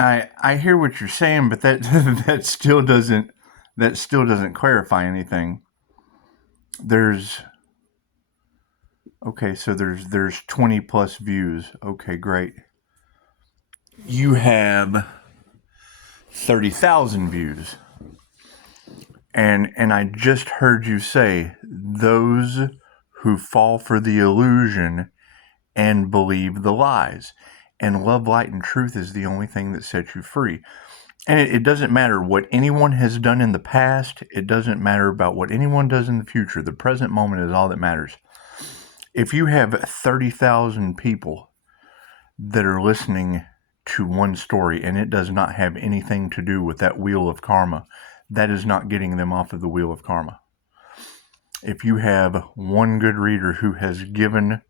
I hear what you're saying, but that that still doesn't clarify anything. There's okay, so there's 20 plus views. Okay, great. You have 30,000 views. And I just heard you say those who fall for the illusion and believe the lies. And love, light, and truth is the only thing that sets you free. And it doesn't matter what anyone has done in the past. It doesn't matter about what anyone does in the future. The present moment is all that matters. If you have 30,000 people that are listening to one story and it does not have anything to do with that wheel of karma, that is not getting them off of the wheel of karma. If you have one good reader who has given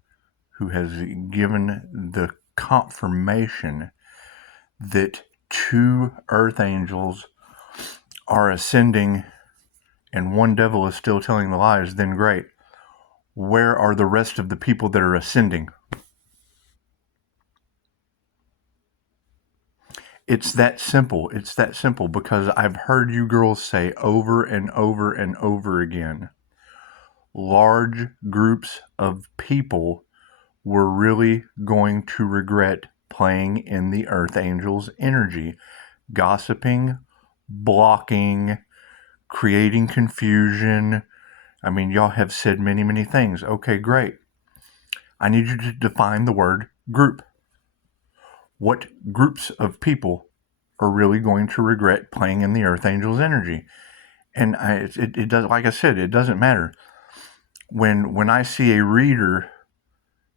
the confirmation that two earth angels are ascending and one devil is still telling the lies, then great. Where are the rest of the people that are ascending? It's that simple. It's that simple because I've heard you girls say over and over and over again, large groups of people were really going to regret playing in the Earth Angel's energy, gossiping, blocking, creating confusion. I mean, y'all have said many, many things. Okay, great. I need you to define the word group. What groups of people are really going to regret playing in the Earth Angel's energy? And it does, like I said, it doesn't matter. When I see a reader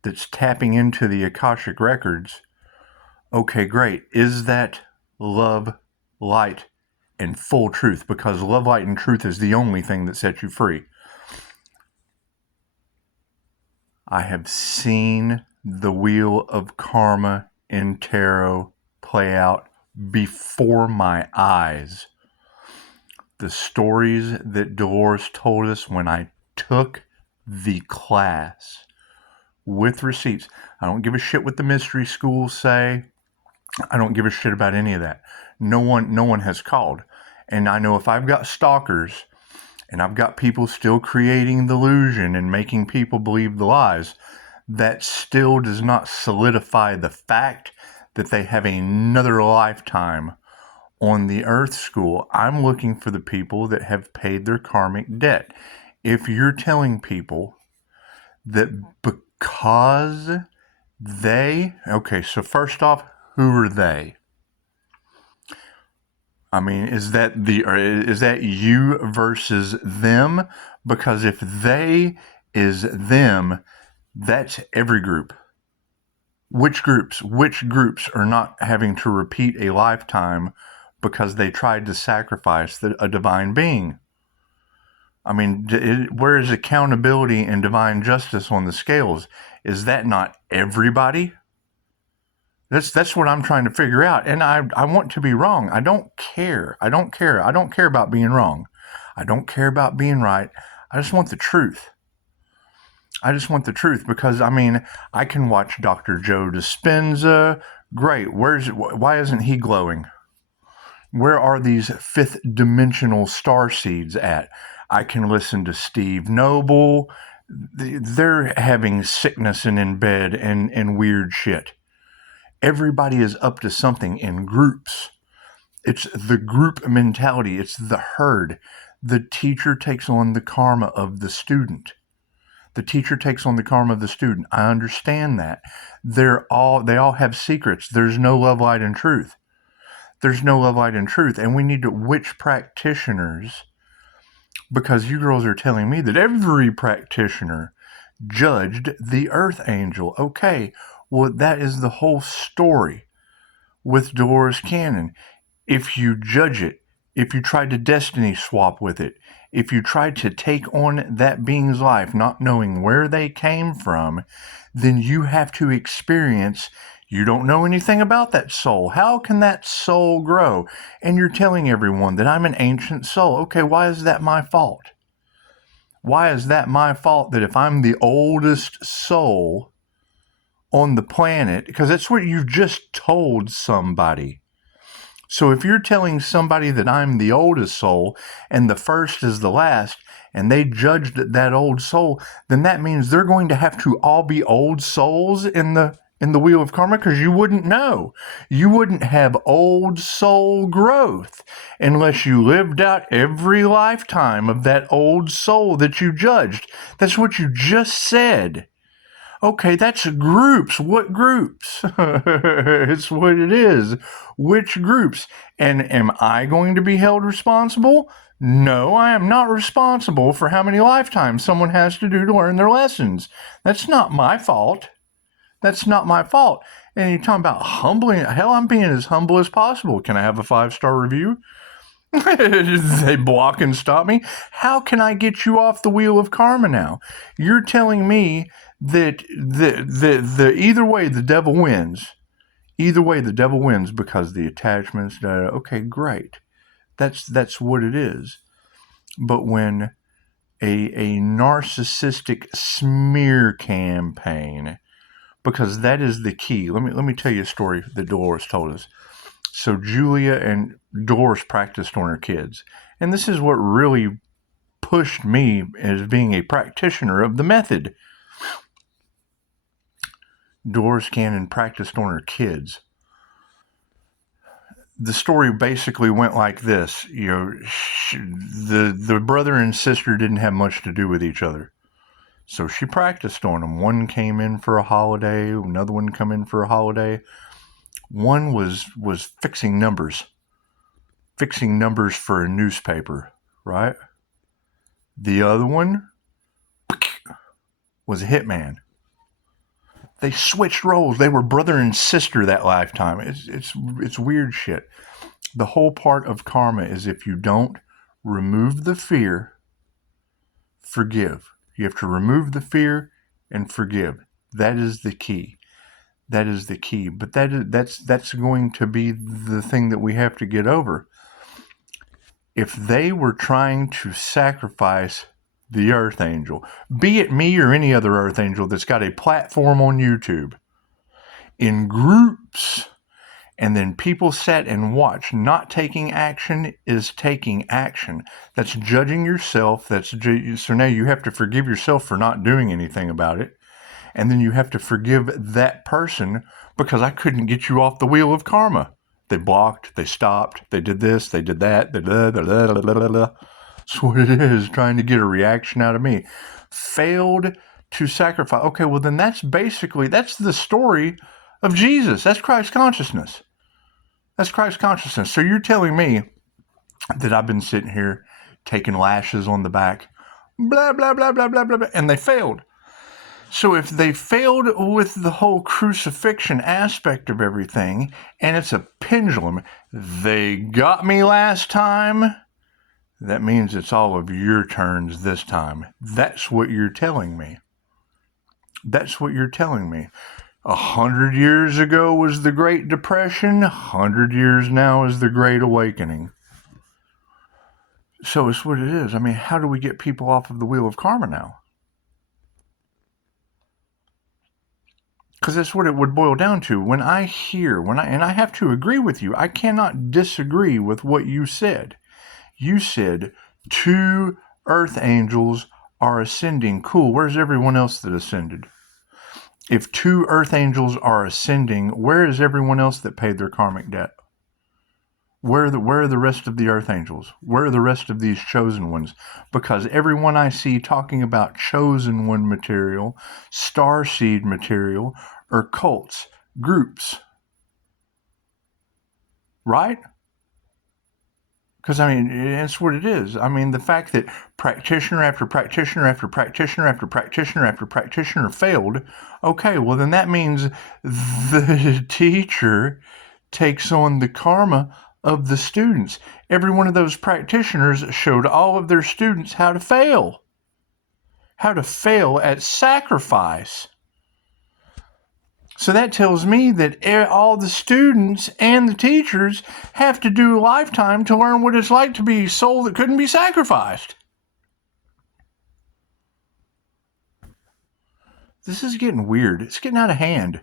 that's tapping into the Akashic Records, okay, great. Is that love, light, and full truth? Because love, light, and truth is the only thing that sets you free. I have seen the wheel of karma in tarot play out before my eyes. The stories that Dolores told us when I took the class with receipts. I don't give a shit what the mystery schools say. I don't give a shit about any of that. No one has called. And I know if I've got stalkers and I've got people still creating the illusion and making people believe the lies, that still does not solidify the fact that they have another lifetime on the Earth School. I'm looking for the people that have paid their karmic debt. If you're telling people that because okay, so first off, who are they? I mean, is that you versus them? Because if they is them, that's every group. Which groups are not having to repeat a lifetime because they tried to sacrifice a divine being? I mean, where is accountability and divine justice on the scales? Is that not everybody? That's what I'm trying to figure out. And I want to be wrong. I don't care. I don't care about being wrong. I don't care about being right. I just want the truth. Because, I mean, I can watch Dr. Joe Dispenza. Great. Why isn't he glowing? Where are these fifth dimensional star seeds at? I can listen to Steve Noble. They're having sickness and in bed and weird shit. Everybody is up to something in groups. It's the group mentality. It's the herd. The teacher takes on the karma of the student. I understand that. They all have secrets. There's no love, light, and truth. And we need to witch practitioners, because you girls are telling me that every practitioner judged the Earth Angel. Okay, well, that is the whole story with Dolores Cannon. If you judge it, if you tried to destiny swap with it, if you tried to take on that being's life not knowing where they came from, then you have to experience, you don't know anything about that soul. How can that soul grow? And you're telling everyone that I'm an ancient soul. Okay, why is that my fault? Why is that my fault that if I'm the oldest soul on the planet, because that's what you just told somebody. So if you're telling somebody that I'm the oldest soul and the first is the last, and they judged that old soul, then that means they're going to have to all be old souls in the wheel of karma, because you wouldn't know. You wouldn't have old soul growth unless you lived out every lifetime of that old soul that you judged. That's what you just said. Okay, that's groups. What groups? It's what it is. Which groups? And am I going to be held responsible? No, I am not responsible for how many lifetimes someone has to do to learn their lessons. That's not my fault. That's not my fault. And you're talking about humbling. Hell, I'm being as humble as possible. Can I have a 5-star review? They block and stop me. How can I get you off the wheel of karma now? You're telling me that the either way the devil wins. Either way the devil wins because the attachments. Okay, great. That's what it is. But when a narcissistic smear campaign, because that is the key. Let me tell you a story that Dolores told us. So Julia and Dolores practiced on her kids. And this is what really pushed me as being a practitioner of the method. Dolores Cannon practiced on her kids. The story basically went like this. The brother and sister didn't have much to do with each other. So she practiced on them. One came in for a holiday, another one come in for a holiday. One was fixing numbers for a newspaper, right? The other one was a hitman. They switched roles. They were brother and sister that lifetime. It's weird shit. The whole part of karma is if you don't remove the fear, forgive. You have to remove the fear and forgive. That is the key. That is the key. But that's going to be the thing that we have to get over. If they were trying to sacrifice the Earth Angel, be it me or any other Earth Angel that's got a platform on YouTube, in groups, and then people sat and watched, not taking action is taking action. That's judging yourself. So now you have to forgive yourself for not doing anything about it. And then you have to forgive that person because I couldn't get you off the wheel of karma. They blocked, they stopped, they did this, they did that. That's what it is, trying to get a reaction out of me. Failed to sacrifice. Okay, well then that's the story of Jesus. That's Christ consciousness. That's Christ consciousness. So you're telling me that I've been sitting here taking lashes on the back, blah, blah, blah, blah, blah, blah, blah, and they failed. So if they failed with the whole crucifixion aspect of everything, and it's a pendulum, they got me last time, that means it's all of your turns this time. That's what you're telling me. That's what you're telling me. 100 years ago was the Great Depression. 100 years now is the Great Awakening. So it's what it is. I mean, how do we get people off of the wheel of karma now? Because that's what it would boil down to. And I have to agree with you. I cannot disagree with what you said. You said 2 earth angels are ascending. Cool. Where's everyone else that ascended? If 2 earth angels are ascending, where is everyone else that paid their karmic debt? Where are the rest of the earth angels? Where are the rest of these chosen ones? Because everyone I see talking about chosen one material, starseed material, or cults, groups. Right? Because, I mean, it's what it is. I mean, the fact that practitioner after practitioner after practitioner after practitioner after practitioner failed, okay, well, then that means the teacher takes on the karma of the students. Every one of those practitioners showed all of their students how to fail at sacrifice. So that tells me that all the students and the teachers have to do a lifetime to learn what it's like to be a soul that couldn't be sacrificed. This is getting weird. It's getting out of hand.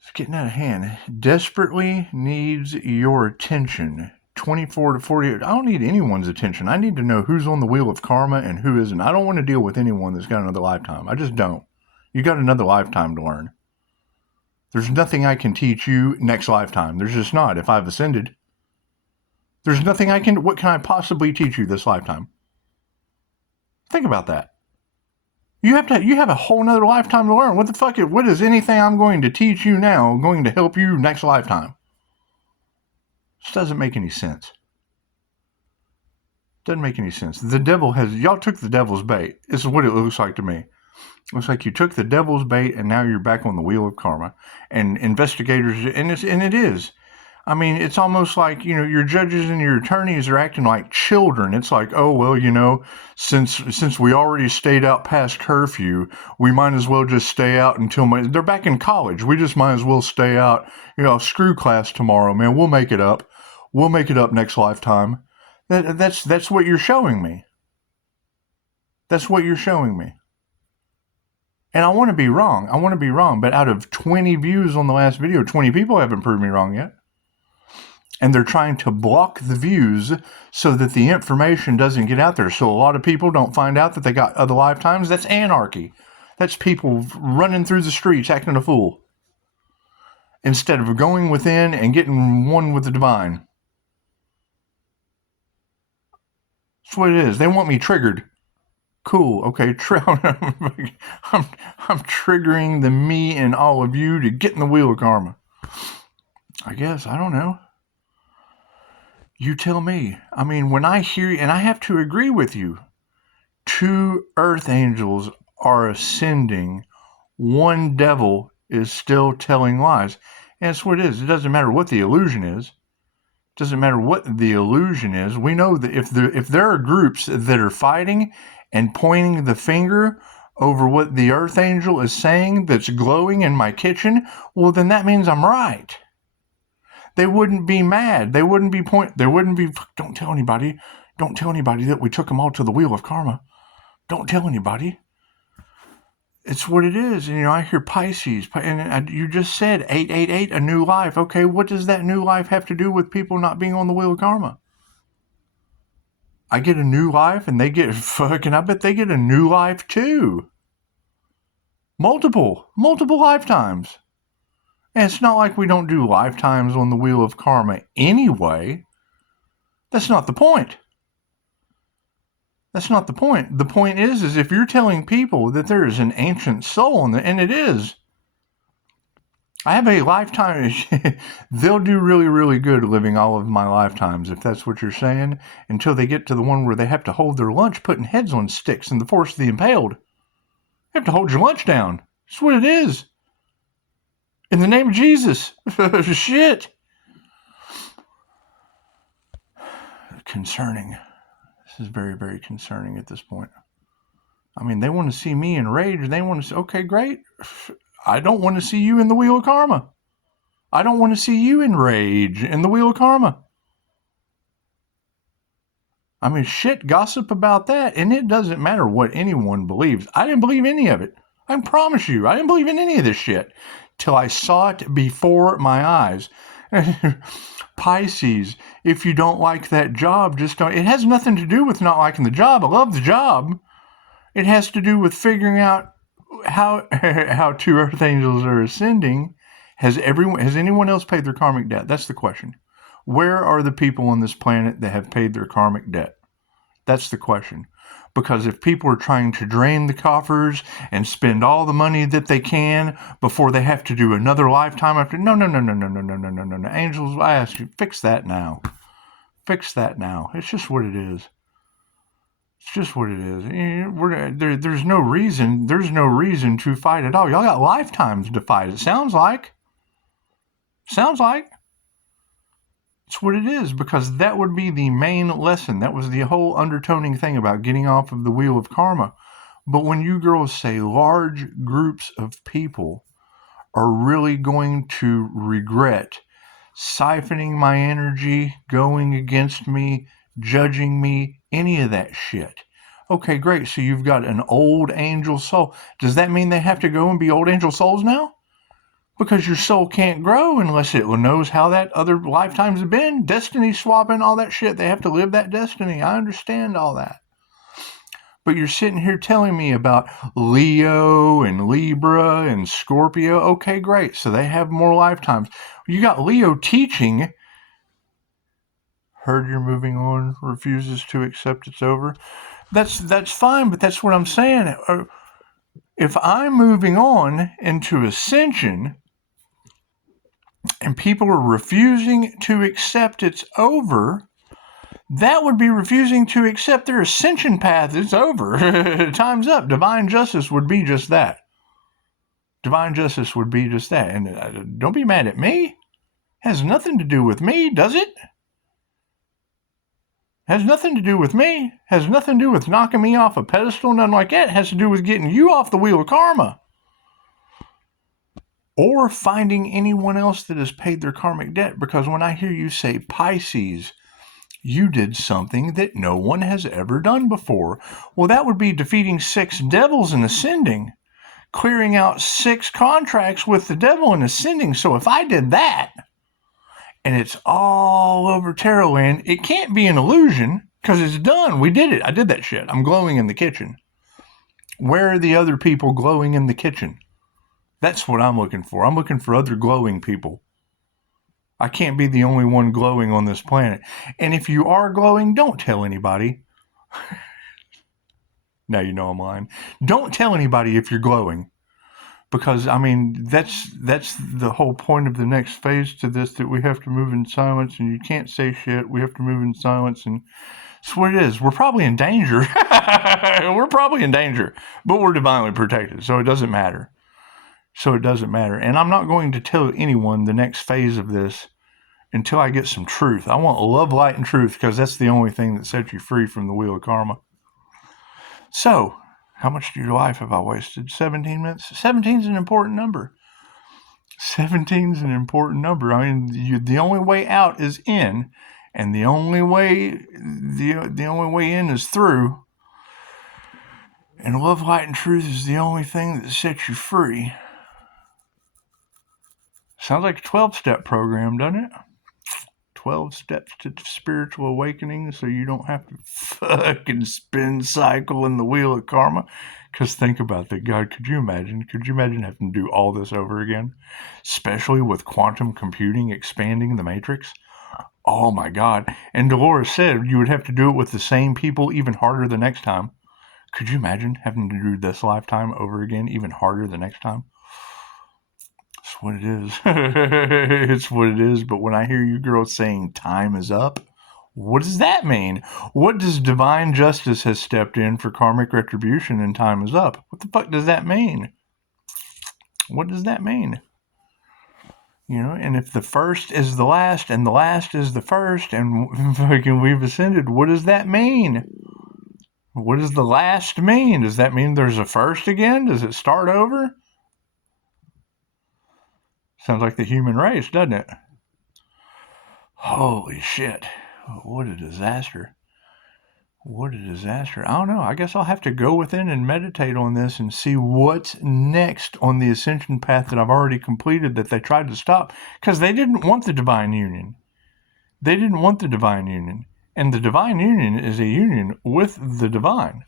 It's getting out of hand. Desperately needs your attention. 24 to 48. I don't need anyone's attention. I need to know who's on the wheel of karma and who isn't. I don't want to deal with anyone that's got another lifetime. I just don't. You got another lifetime to learn. There's nothing I can teach you next lifetime. There's just not. If I've ascended, there's nothing what can I possibly teach you this lifetime? Think about that. You have a whole nother lifetime to learn. What is anything I'm going to teach you now going to help you next lifetime? This doesn't make any sense. Doesn't make any sense. Y'all took the devil's bait. This is what it looks like to me. It looks like you took the devil's bait and now you're back on the wheel of karma. And investigators, and it is. I mean, it's almost like, your judges and your attorneys are acting like children. It's like, oh, well, since we already stayed out past curfew, we might as well just stay out until they're back in college. We just might as well stay out, screw class tomorrow, man. We'll make it up. We'll make it up next lifetime. That's what you're showing me. That's what you're showing me. And I want to be wrong. But out of 20 views on the last video, 20 people haven't proved me wrong yet. And they're trying to block the views so that the information doesn't get out there. So a lot of people don't find out that they got other lifetimes. That's anarchy. That's people running through the streets acting a fool, instead of going within and getting one with the divine. That's what it is. They want me triggered. Cool. Okay. I'm triggering the me and all of you to get in the wheel of karma. I guess. I don't know. You tell me. I mean, when I hear you, and I have to agree with you, 2 earth angels are ascending. 1 devil is still telling lies. And that's what it is. It doesn't matter what the illusion is. It doesn't matter what the illusion is. We know that if there are groups that are fighting and pointing the finger over what the earth angel is saying that's glowing in my kitchen, well, then that means I'm right. They wouldn't be mad. Don't tell anybody. Don't tell anybody that we took them all to the wheel of karma. Don't tell anybody. It's what it is. And, I hear Pisces. And you just said 888, a new life. Okay, what does that new life have to do with people not being on the wheel of karma? I get a new life and they get I bet they get a new life too. Multiple lifetimes. And it's not like we don't do lifetimes on the wheel of karma anyway. That's not the point. That's not the point. The point is if you're telling people that there is an ancient soul, and it is. I have a lifetime. They'll do really, really good living all of my lifetimes, if that's what you're saying, until they get to the one where they have to hold their lunch putting heads on sticks in the forest of the impaled. You have to hold your lunch down. That's what it is. In the name of Jesus. Shit. Concerning. This is very, very concerning at this point. I mean, they want to see me in rage. They want to say, okay, great. I don't want to see you in the wheel of karma. I don't want to see you in rage in the wheel of karma. I mean, shit, gossip about that. And it doesn't matter what anyone believes. I didn't believe any of it. I promise you, I didn't believe in any of this shit till I saw it before my eyes. Pisces, if you don't like that job, just don't. It has nothing to do with not liking the job. I love the job. It has to do with figuring out how 2 earth angels are ascending. Has anyone else paid their karmic debt? That's the question. Where are the people on this planet that have paid their karmic debt? That's the question. Because if people are trying to drain the coffers and spend all the money that they can before they have to do another lifetime after, no. Angels, I ask you, fix that now. Fix that now. It's just what it is. It's just what it is. There's no reason to fight at all. Y'all got lifetimes to fight, it sounds like. It's what it is, because that would be the main lesson. That was the whole undertoning thing about getting off of the wheel of karma. But when you girls say large groups of people are really going to regret siphoning my energy, going against me, judging me, any of that shit. Okay, great. So you've got an old angel soul. Does that mean they have to go and be old angel souls now? Because your soul can't grow unless it knows how that other lifetimes have been. Destiny swapping, all that shit. They have to live that destiny. I understand all that. But you're sitting here telling me about Leo and Libra and Scorpio. Okay, great. So they have more lifetimes. You got Leo teaching. Heard you're moving on, refuses to accept it's over. That's fine, but that's what I'm saying. If I'm moving on into ascension and people are refusing to accept it's over, that would be refusing to accept their ascension path is over. Time's up. Divine justice would be just that. Divine justice would be just that. And don't be mad at me. Has nothing to do with me, does it? Has nothing to do with me. Has nothing to do with knocking me off a pedestal, nothing like that. It has to do with getting you off the wheel of karma. Or finding anyone else that has paid their karmic debt. Because when I hear you say Pisces, you did something that no one has ever done before. Well, that would be defeating 6 devils and ascending. Clearing out 6 contracts with the devil and ascending. So if I did that, and it's all over Tarot Land, it can't be an illusion, because it's done. We did it. I did that shit. I'm glowing in the kitchen. Where are the other people glowing in the kitchen? That's what I'm looking for. I'm looking for other glowing people. I can't be the only one glowing on this planet. And if you are glowing, don't tell anybody. Now you know I'm lying. Don't tell anybody if you're glowing. Because, I mean, that's the whole point of the next phase to this, that we have to move in silence, and you can't say shit. We have to move in silence, and that's what it is. We're probably in danger. We're probably in danger, but we're divinely protected, so it doesn't matter. And I'm not going to tell anyone the next phase of this until I get some truth. I want love, light, and truth, because that's the only thing that sets you free from the wheel of karma. So, how much of your life have I wasted? 17 minutes? 17 is an important number. 17 is an important number. I mean, the only way out is in, and the only way in is through. And love, light, and truth is the only thing that sets you free. Sounds like a 12-step program, doesn't it? 12 steps to spiritual awakening, so you don't have to fucking spin cycle in the wheel of karma. Because think about that, God, could you imagine having to do all this over again? Especially with quantum computing expanding the matrix. Oh my God. And Dolores said you would have to do it with the same people even harder the next time. Could you imagine having to do this lifetime over again even harder the next time? It's what it is. It's what it is. But when I hear you girls saying time is up, what does that mean? What does divine justice has stepped in for karmic retribution and time is up? What the fuck does that mean? What does that mean? You know, and if the first is the last and the last is the first and fucking we've ascended, what does that mean? What does the last mean? Does that mean there's a first again? Does it start over? Sounds like the human race, doesn't it? Holy shit. What a disaster. What a disaster. I don't know. I guess I'll have to go within and meditate on this and see what's next on the ascension path that I've already completed that they tried to stop. Because they didn't want the divine union. They didn't want the divine union. And the divine union is a union with the divine.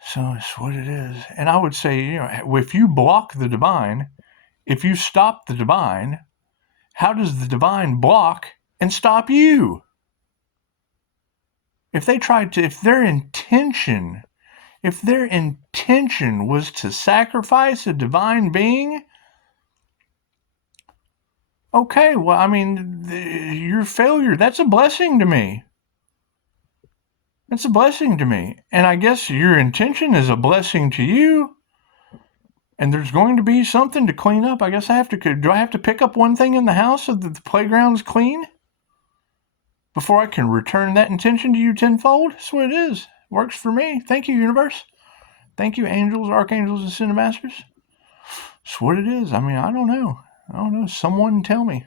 So it's what it is. And I would say, you know, if you block the divine, if you stop the divine, how does the divine block and stop you? If their intention was to sacrifice a divine being, okay, well, I mean, your failure, that's a blessing to me. That's a blessing to me. And I guess your intention is a blessing to you. And there's going to be something to clean up. I guess do I have to pick up one thing in the house so that the playground's clean? Before I can return that intention to you tenfold? That's what it is. Works for me. Thank you, universe. Thank you, angels, archangels, and cinemasters. That's what it is. I mean, I don't know. Someone tell me.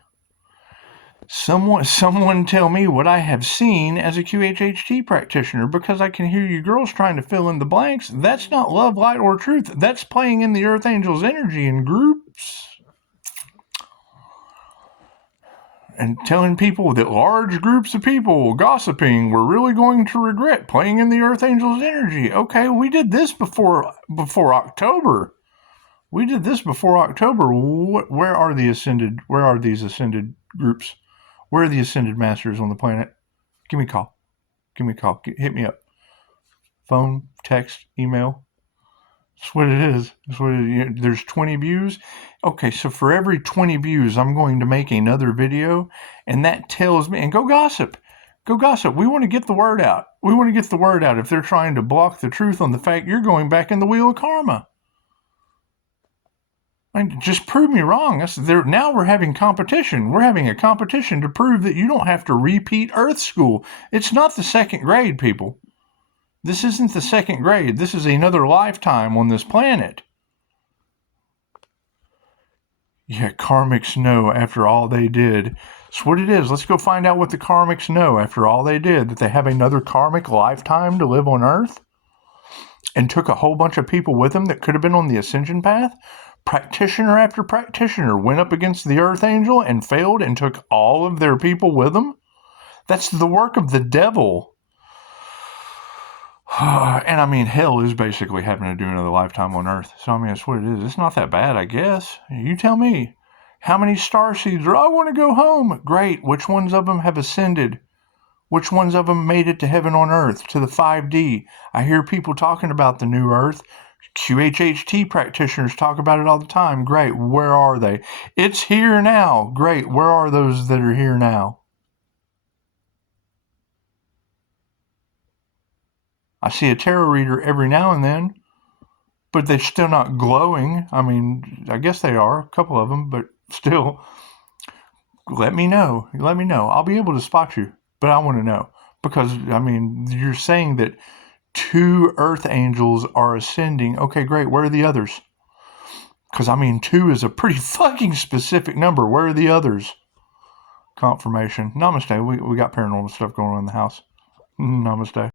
Someone tell me what I have seen as a QHHT practitioner, because I can hear you girls trying to fill in the blanks. That's not love, light, or truth. That's playing in the Earth Angel's energy in groups. and telling people that large groups of people gossiping were really going to regret playing in the Earth Angel's energy. Okay, we did this before October. We did this before October. Where are the ascended? Where are these ascended groups? Where are the ascended masters on the planet? Give me a call. Give me a call. Hit me up. Phone, text, email. That's what it is. That's what it is. There's 20 views. Okay, so for every 20 views, I'm going to make another video, and that tells me, and go gossip. Go gossip. We want to get the word out. We want to get the word out if they're trying to block the truth on the fact you're going back in the wheel of karma. Just prove me wrong. Now we're having competition. We're having a competition to prove that you don't have to repeat Earth School. It's not the second grade, people. This isn't the second grade. This is another lifetime on this planet. Yeah, karmics know after all they did. That's what it is. Let's go find out what the karmics know after all they did. That they have another karmic lifetime to live on Earth? And took a whole bunch of people with them that could have been on the ascension path? Practitioner after practitioner went up against the Earth Angel and failed and took all of their people with them? That's the work of the devil. And I mean, hell is basically having to do another lifetime on Earth. So I mean, that's what it is. It's not that bad, I guess. You tell me. How many starseeds are, I want to go home. Great. Which ones of them have ascended? Which ones of them made it to heaven on Earth, to the 5D? I hear people talking about the new Earth. QHHT practitioners talk about it all the time. Great. Where are they? It's here now. Great. Where are those that are here now? I see a tarot reader every now and then, but they're still not glowing. I mean, I guess they are, a couple of them, but still, let me know. Let me know. I'll be able to spot you, but I want to know. Because, I mean, you're saying that 2 Earth Angels are ascending. Okay, great. Where are the others? Because, I mean, 2 is a pretty fucking specific number. Where are the others? Confirmation. Namaste. We got paranormal stuff going on in the house. Namaste.